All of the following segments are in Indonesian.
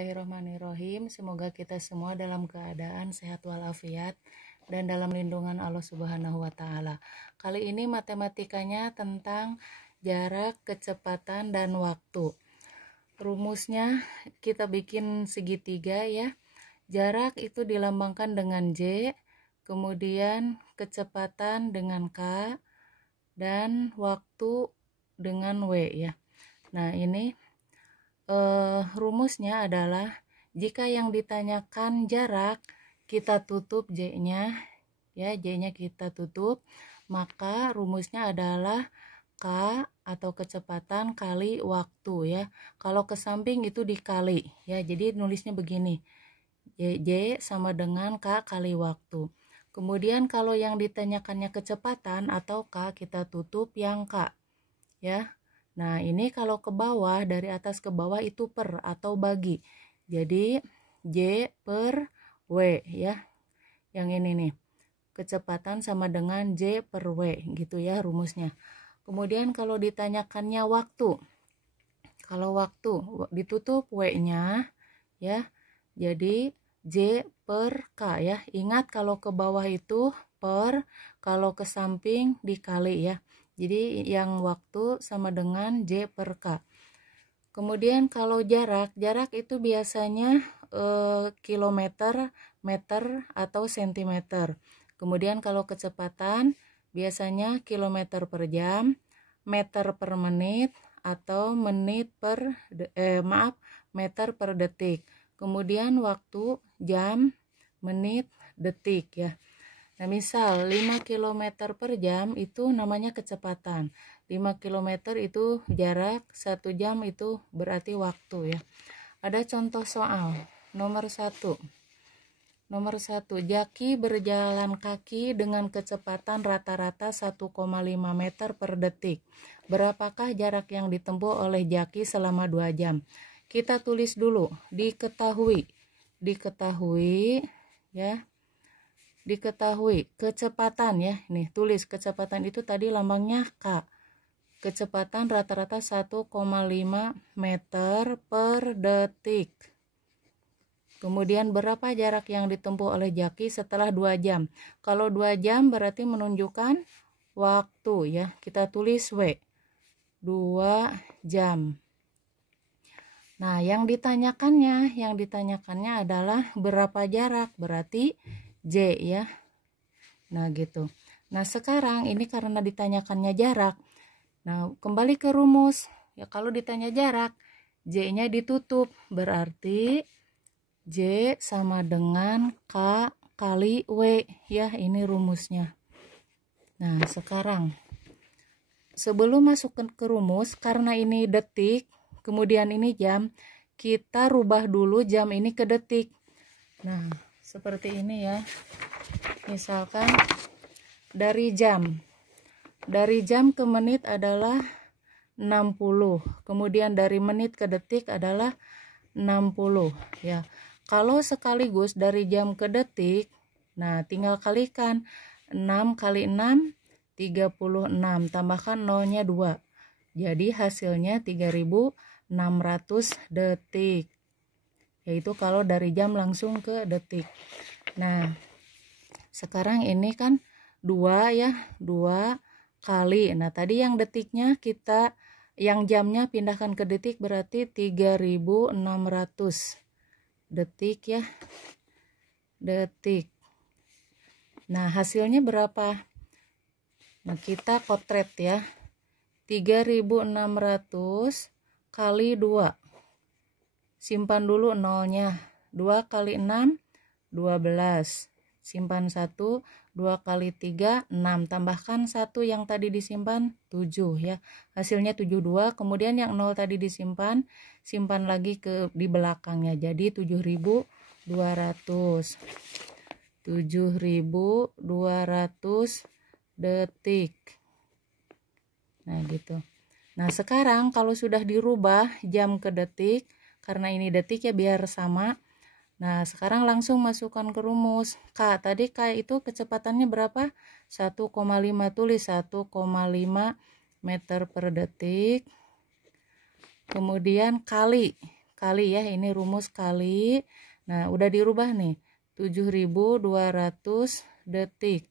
Bismillahirrahmanirrahim. Semoga kita semua dalam keadaan sehat walafiat dan dalam lindungan Allah Subhanahu wa Ta'ala. Kali ini matematikanya tentang jarak, kecepatan, dan waktu. Rumusnya kita bikin segitiga ya. Jarak itu dilambangkan dengan J, kemudian kecepatan dengan K, dan waktu dengan W ya. Nah ini rumusnya adalah jika yang ditanyakan jarak, kita tutup J-nya ya, J-nya kita tutup, maka rumusnya adalah K atau kecepatan kali waktu ya. Kalau ke samping itu dikali ya, jadi nulisnya begini, J sama dengan K kali waktu. Kemudian kalau yang ditanyakannya kecepatan atau K, kita tutup yang K ya. Nah ini kalau ke bawah, dari atas ke bawah itu per atau bagi, jadi J per W ya. Yang ini nih, kecepatan sama dengan J per W gitu ya rumusnya. Kemudian kalau ditanyakannya waktu, kalau waktu ditutup W-nya ya, jadi J per K ya. Ingat kalau ke bawah itu per, kalau ke samping dikali ya. Jadi yang waktu sama dengan J per K. Kemudian kalau jarak itu biasanya kilometer, meter, atau sentimeter. Kemudian kalau kecepatan biasanya kilometer per jam, meter per menit, atau meter per detik. Kemudian waktu jam, menit, detik ya. Nah misal 5 km per jam itu namanya kecepatan, 5 km itu jarak, 1 jam itu berarti waktu ya. Ada contoh soal nomor 1. Nomor 1, Jaki berjalan kaki dengan kecepatan rata-rata 1,5 meter per detik. Berapakah jarak yang ditempuh oleh Jaki selama 2 jam? Kita tulis dulu, diketahui ya. Diketahui kecepatan ya, nih tulis kecepatan itu tadi lambangnya K, kecepatan rata-rata 1,5 meter per detik. Kemudian berapa jarak yang ditempuh oleh Jaki setelah 2 jam? Kalau 2 jam berarti menunjukkan waktu ya, kita tulis W, 2 jam. Nah yang ditanyakannya adalah berapa jarak, berarti J ya. Nah gitu. Nah sekarang ini karena ditanyakannya jarak, nah kembali ke rumus ya. Kalau ditanya jarak, J nya ditutup, berarti J sama dengan K kali W ya. Ini rumusnya. Nah sekarang sebelum masuk ke rumus, karena ini detik kemudian ini jam, kita rubah dulu jam ini ke detik. Nah seperti ini ya. Misalkan dari jam ke menit adalah 60, kemudian dari menit ke detik adalah 60 ya. Kalau sekaligus dari jam ke detik, nah tinggal kalikan 6 kali 6 36, tambahkan nolnya 2, jadi hasilnya 3600 detik, yaitu kalau dari jam langsung ke detik. Nah sekarang ini kan 2 ya, 2 kali, nah tadi yang detiknya kita, yang jamnya pindahkan ke detik, berarti 3600 detik ya, detik. Nah hasilnya berapa? Nah kita kotret ya, 3600 kali 2, simpan dulu nolnya, 2 kali 6 12, simpan 1, 2 kali 3 6, tambahkan 1 yang tadi disimpan 7 ya, hasilnya 72. Kemudian yang 0 tadi disimpan, simpan lagi di belakangnya, jadi 7200 detik. Nah gitu. Nah sekarang kalau sudah dirubah jam ke detik, karena ini detik ya biar sama. Nah sekarang langsung masukkan ke rumus K. Tadi K itu kecepatannya berapa? 1,5, tulis 1,5 meter per detik. Kemudian kali kali ya, ini rumus kali. Nah, udah dirubah nih, 7.200 detik.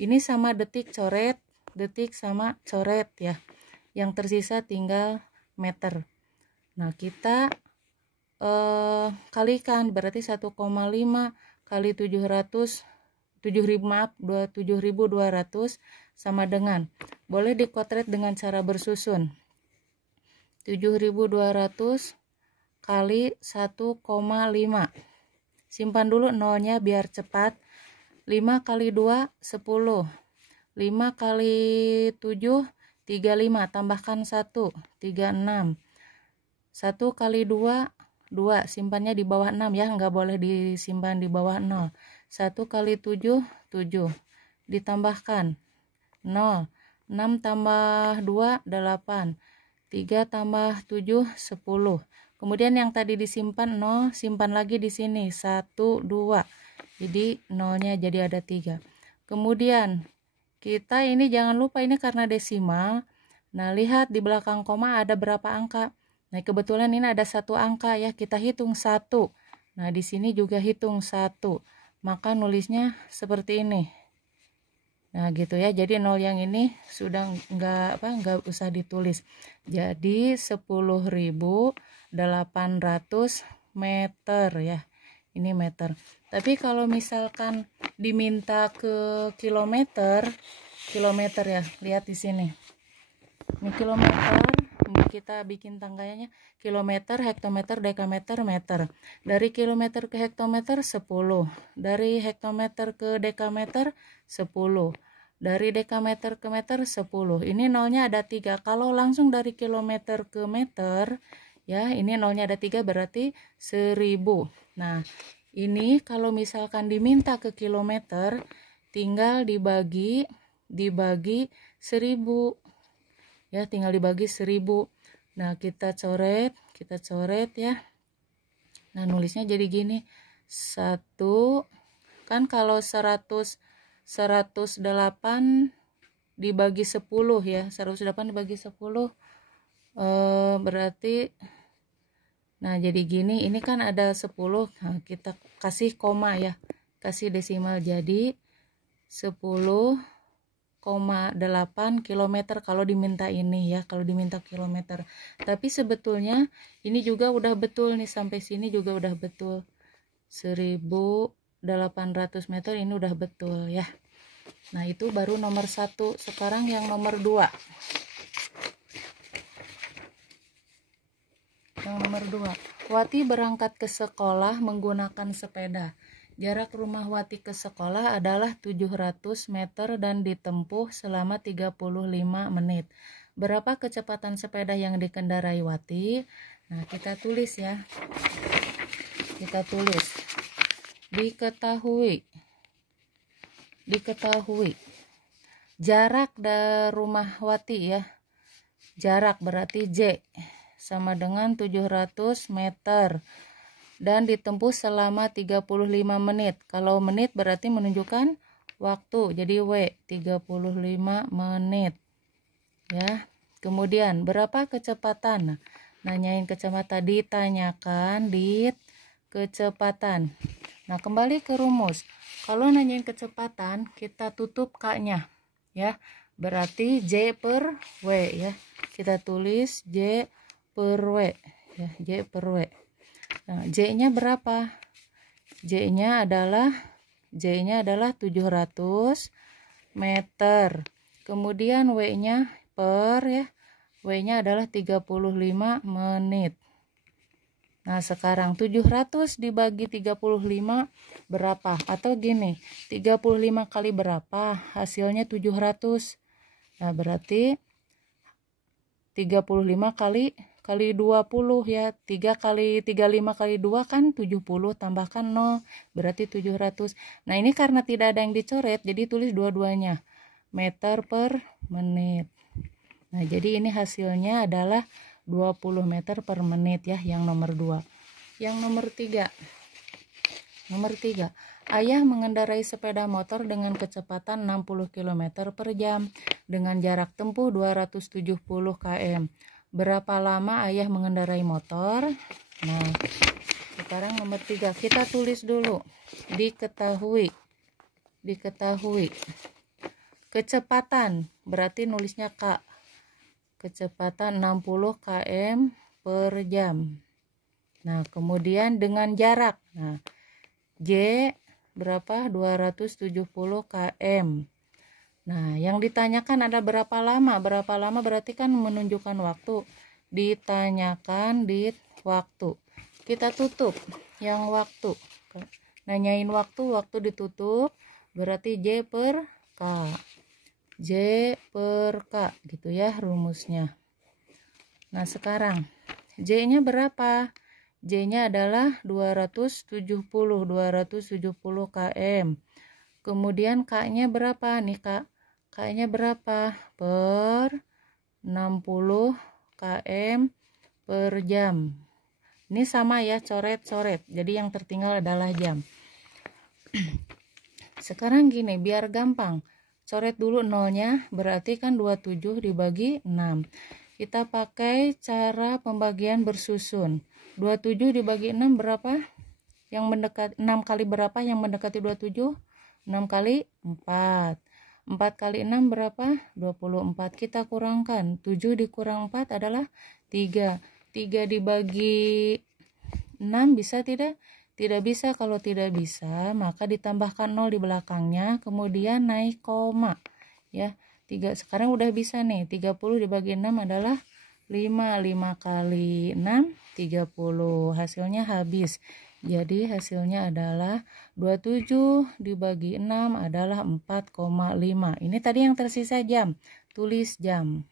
Ini sama detik coret, detik sama coret ya. Yang tersisa tinggal meter. Nah, kita kalikan, berarti 1,5 kali 700, 7.200 sama dengan, boleh dikotret dengan cara bersusun. 7.200 kali 1,5. Simpan dulu nolnya biar cepat. 5 kali 2, 10. 5 kali 7, 35. Tambahkan 1, 36. 1 kali 2, 2. Simpannya di bawah 6 ya, nggak boleh disimpan di bawah 0. 1 kali 7, 7. Ditambahkan 0. 6 tambah 2, 8. 3 tambah 7, 10. Kemudian yang tadi disimpan 0, simpan lagi di sini 1, 2. Jadi nolnya jadi ada 3. Kemudian kita ini jangan lupa ini karena desimal. Nah, lihat di belakang koma ada berapa angka. Nah, kebetulan ini ada 1 angka ya, kita hitung 1. Nah, di sini juga hitung 1. Maka nulisnya seperti ini. Nah, gitu ya. Jadi 0 yang ini sudah nggak usah ditulis. Jadi 10.800 meter ya. Ini meter. Tapi kalau misalkan diminta ke kilometer ya, lihat di sini. Ini kilometer, ini kita bikin tangganya kilometer, hektometer, dekameter, meter. Dari kilometer ke hektometer 10, dari hektometer ke dekameter 10, dari dekameter ke meter 10. Ini nolnya ada 3. Kalau langsung dari kilometer ke meter ya, ini nolnya ada 3 berarti 1000. Nah, ini kalau misalkan diminta ke kilometer, tinggal dibagi 1000 ya, tinggal dibagi 1000. Nah, kita coret ya. Nah, nulisnya jadi gini, 1 kan kalau 108 dibagi 10 ya, 108 dibagi 10 berarti, nah jadi gini, ini kan ada 10, nah, kita kasih koma ya, kasih desimal, jadi 10,8 kilometer kalau diminta ini ya, kalau diminta kilometer. Tapi sebetulnya ini juga udah betul nih, sampai sini juga udah betul, 1.800 meter ini udah betul ya. Nah, itu baru nomor 1. Sekarang yang nomor 2. Yang nomor 2, Wati berangkat ke sekolah menggunakan sepeda. Jarak rumah Wati ke sekolah adalah 700 meter dan ditempuh selama 35 menit. Berapa kecepatan sepeda yang dikendarai Wati? Nah, kita tulis ya. Kita tulis. Diketahui. Jarak dari rumah Wati ya. Jarak berarti J sama dengan 700 meter dan ditempuh selama 35 menit. Kalau menit berarti menunjukkan waktu, jadi W 35 menit ya. Kemudian berapa kecepatan? Nanyain kecepatan, ditanyakan kecepatan. Nah, kembali ke rumus. Kalau nanyain kecepatan, kita tutup K-nya ya. Berarti J per W ya. Kita tulis J per W ya, J per W. Nah, J-nya berapa? J-nya adalah 700 meter. Kemudian W-nya per ya. W-nya adalah 35 menit. Nah, sekarang 700 dibagi 35 berapa? Atau gini, 35 kali berapa? Hasilnya 700. Nah, berarti 35 kali 20 ya. 3 kali 35 kali 2 kan 70, tambahkan 0 berarti 700. Nah, ini karena tidak ada yang dicoret, jadi tulis dua-duanya. Meter per menit. Nah, jadi ini hasilnya adalah 20 meter per menit ya, yang nomor 2. Yang nomor 3. Ayah mengendarai sepeda motor dengan kecepatan 60 km per jam dengan jarak tempuh 270 km. berapa lama ayah mengendarai motor. Nah, sekarang nomor 3 kita tulis dulu. Diketahui. Kecepatan, berarti nulisnya K. Kecepatan 60 km per jam. Nah, kemudian dengan jarak. Nah, J berapa? 270 km. Nah, yang ditanyakan ada berapa lama? Berapa lama berarti kan menunjukkan waktu. Ditanyakan di waktu. Kita tutup yang waktu. Nanyain waktu ditutup. Berarti J per K. J per K gitu ya rumusnya. Nah, sekarang J-nya berapa? J-nya adalah 270 km. Kemudian K-nya berapa nih, Kak? K-nya berapa? Per 60 km per jam. Ini sama ya, coret-coret. Jadi yang tertinggal adalah jam. Sekarang gini, biar gampang. Coret dulu nolnya, berarti kan 27 dibagi 6. Kita pakai cara pembagian bersusun. 27 dibagi 6 berapa? Yang mendekati 6 kali berapa yang mendekati 27? 6 kali 4. 4 kali 6 berapa? 24. Kita kurangkan. 7 dikurang 4 adalah 3. 3 dibagi 6 bisa tidak? Tidak bisa. Kalau tidak bisa, maka ditambahkan 0 di belakangnya, kemudian naik koma. Ya, 3 sekarang udah bisa nih. 30 dibagi 6 adalah 5. 5 kali 6 30. Hasilnya habis. Jadi hasilnya adalah 27 dibagi 6 adalah 4,5. Ini tadi yang tersisa jam. Tulis jam.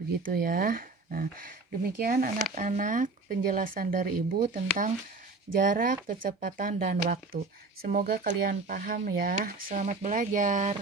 Begitu ya. Nah, demikian anak-anak penjelasan dari Ibu tentang jarak, kecepatan, dan waktu. Semoga kalian paham ya. Selamat belajar.